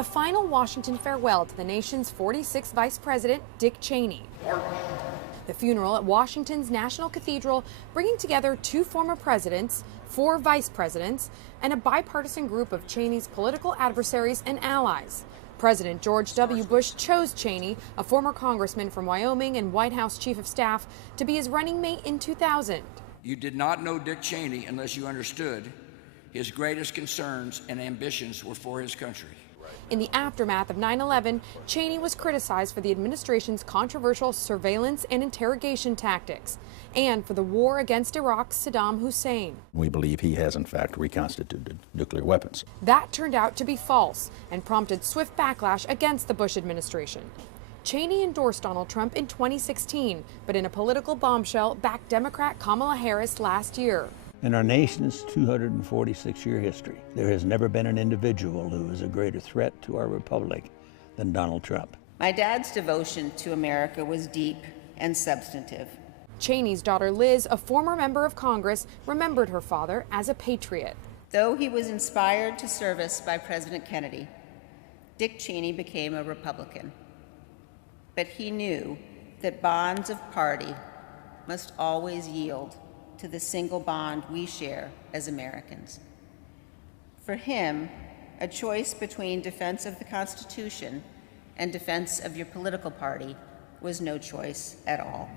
a final Washington farewell to the nation's 46th Vice President, Dick Cheney. The funeral at Washington's National Cathedral, bringing together 2 former presidents, 4 vice presidents, and a bipartisan group of Cheney's political adversaries and allies. President George W. Bush chose Cheney, a former congressman from Wyoming and White House chief of staff, to be his running mate in 2000. You did not know Dick Cheney unless you understood his greatest concerns and ambitions were for his country. In the aftermath of 9/11, Cheney was criticized for the administration's controversial surveillance and interrogation tactics, and for the war against Iraq's Saddam Hussein. We believe he has, in fact, reconstituted nuclear weapons. That turned out to be false and prompted swift backlash against the Bush administration. Cheney endorsed Donald Trump in 2016, but in a political bombshell, backed Democrat Kamala Harris last year. In our nation's 246-year history, there has never been an individual who is a greater threat to our republic than Donald Trump. My dad's devotion to America was deep and substantive. Cheney's daughter Liz, a former member of Congress, remembered her father as a patriot. Though he was inspired to service by President Kennedy, Dick Cheney became a Republican. But he knew that bonds of party must always yield to the single bond we share as Americans. For him, a choice between defense of the Constitution and defense of your political party was no choice at all.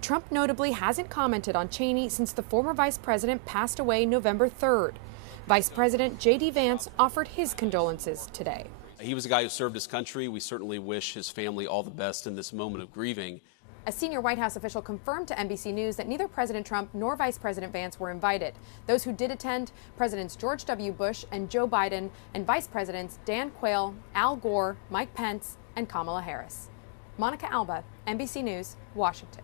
Trump notably hasn't commented on Cheney since the former vice president passed away November 3rd. Vice President J.D. Vance offered his condolences today. He was a guy who served his country. We certainly wish his family all the best in this moment of grieving. A senior White House official confirmed to NBC News that neither President Trump nor Vice President Vance were invited. Those who did attend, Presidents George W. Bush and Joe Biden, and Vice Presidents Dan Quayle, Al Gore, Mike Pence, and Kamala Harris. Monica Alba, NBC News, Washington.